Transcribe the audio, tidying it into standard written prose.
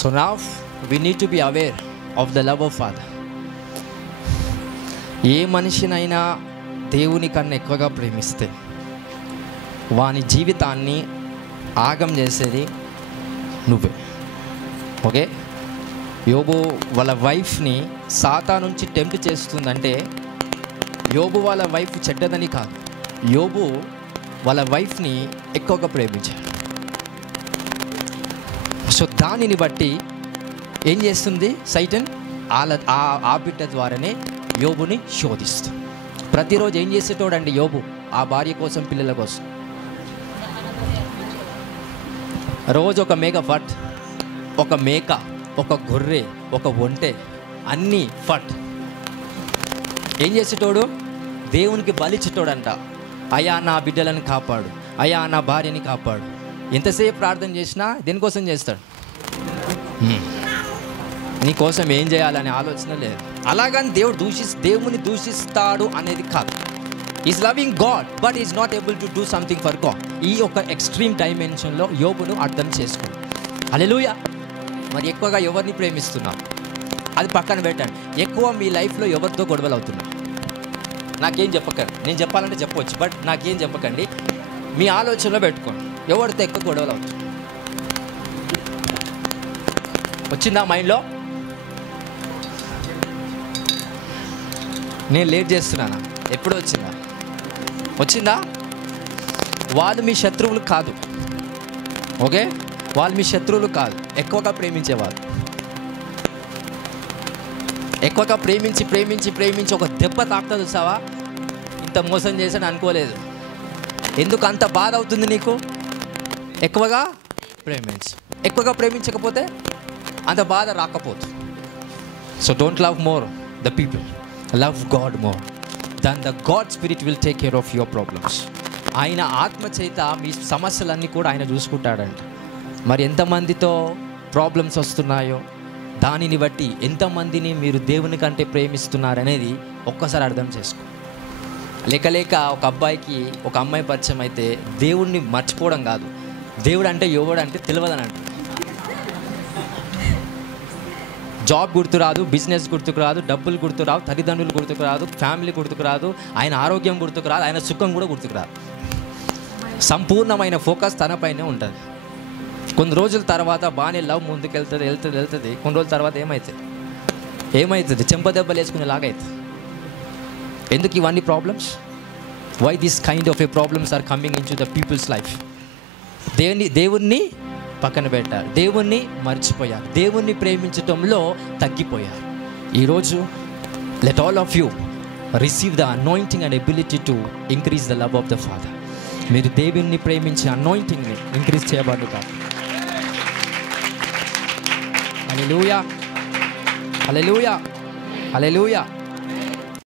So now we need to be aware of the love of Father. ఏ మనిషినైనా దేవుని కన్నా ఎక్కువగా ప్రేమిస్తే వాని జీవితాన్ని ఆగం చేసేది నువ్వే. ఓకే, యోబు వాళ్ళ వైఫ్ని సాతాను నుంచి టెంప్ట్ చేస్తుందంటే యోబు వాళ్ళ వైఫ్ చెడ్డదని కాదు, యోబు వాళ్ళ వైఫ్ని ఎక్కువగా ప్రేమించాడు. సో దానిని బట్టి ఏం చేస్తుంది సైటన్? ఆ బిడ్డ ద్వారానే యోబుని శోధిస్తుంది. ప్రతిరోజు ఏం చేసేటోడండి యోబు? ఆ భార్య కోసం, పిల్లల కోసం రోజు ఒక మేక ఫట్, ఒక మేక, ఒక గొర్రె, ఒక ఒంటె, అన్నీ ఫట్. ఏం చేసేటోడు? దేవునికి బలిచ్చేటోడంట. అయ్యా నా బిడ్డలను కాపాడు, అయ్యా నా భార్యని కాపాడు. ఎంతసేపు ప్రార్థన చేసినా దేనికోసం చేస్తాడు? నీ కోసం ఏం చేయాలనే ఆలోచన లేదు. అలాగని దేవుని దూషిస్తాడు అనేది కాదు. Is loving God but is not able to do something for God. ఈ యొక్క ఎక్స్ట్రీమ్ డైమెన్షన్లో యోబును అర్థం చేసుకోండి. హల్లెలూయా. మరి ఎక్కువగా ఎవరిని ప్రేమిస్తున్నాం అది పక్కన పెట్టండి. ఎక్కువ మీ లైఫ్లో ఎవరితో గొడవలు అవుతున్నా నాకేం చెప్పకండి. నేను చెప్పాలంటే చెప్పవచ్చు, బట్ నాకేం చెప్పకండి. మీ ఆలోచనలో పెట్టుకోండి, ఎవరితో ఎక్కువ గొడవలు అవుతుంది. వచ్చిందా మైండ్లో? నేను లేట్ చేస్తున్నానా? ఎప్పుడు వచ్చిందా? వాళ్ళు మీ శత్రువులు కాదు. ఓకే, వాళ్ళు మీ శత్రువులు కాదు. ఎక్కువగా ప్రేమించేవాళ్ళు. ఎక్కువగా ప్రేమించి ఒక దెబ్బ తాకుతుంది చూసావా? ఇంత మోసం చేశాను అనుకోలేదు. ఎందుకు అంత బాధ అవుతుంది నీకు? ఎక్కువగా ప్రేమించకపోతే అంత బాధ రాకపోతుంది. So don't love more the people, love God more. Then the God spirit will take care of your problems. ఆయన ఆత్మ చేత మీ సమస్యలన్నీ కూడా ఆయన చూసుకుంటాడంట. మరి ఎంతమందితో ప్రాబ్లమ్స్ వస్తున్నాయో దానిని బట్టి ఎంతమందిని మీరు దేవుని కంటే ప్రేమిస్తున్నారనేది ఒక్కసారి అర్థం చేసుకో. లేక ఒక అబ్బాయికి ఒక అమ్మాయి పరిచయం అయితే దేవుణ్ణి మర్చిపోవడం కాదు, దేవుడు అంటే ఎవడు అంటే తెలియదని అంట. జాబ్ గుర్తురాదు, బిజినెస్ గుర్తుకురాదు, డబ్బులు గుర్తురాదు, తల్లిదండ్రులు గుర్తుకురాదు, ఫ్యామిలీ గుర్తుకురాదు, ఆయన ఆరోగ్యం గుర్తుకురాదు, ఆయన సుఖం కూడా గుర్తుకురాదు. సంపూర్ణమైన ఫోకస్ తనపైనే ఉంటుంది. కొన్ని రోజుల తర్వాత బాగానే లవ్ ముందుకెళ్తుంది. కొన్ని రోజుల తర్వాత ఏమవుతుంది? చెంపదెబ్బలు వేసుకునేలాగైతుంది. ఎందుకు ఇవన్నీ problems? Why this kind of a problems are coming in to the people's life? దేవుణ్ణి పక్కన పెట్టారు, దేవుణ్ణి మర్చిపోయారు, దేవుణ్ణి ప్రేమించటంలో తగ్గిపోయారు. ఈరోజు let all of you receive the anointing and ability to increase the love of the father. మీరు దేవుణ్ణి ప్రేమించే అనాయింటింగ్ని ఇంక్రీజ్ చేయబడుతారు. హల్లెలూయా, హల్లెలూయా, హల్లెలూయా.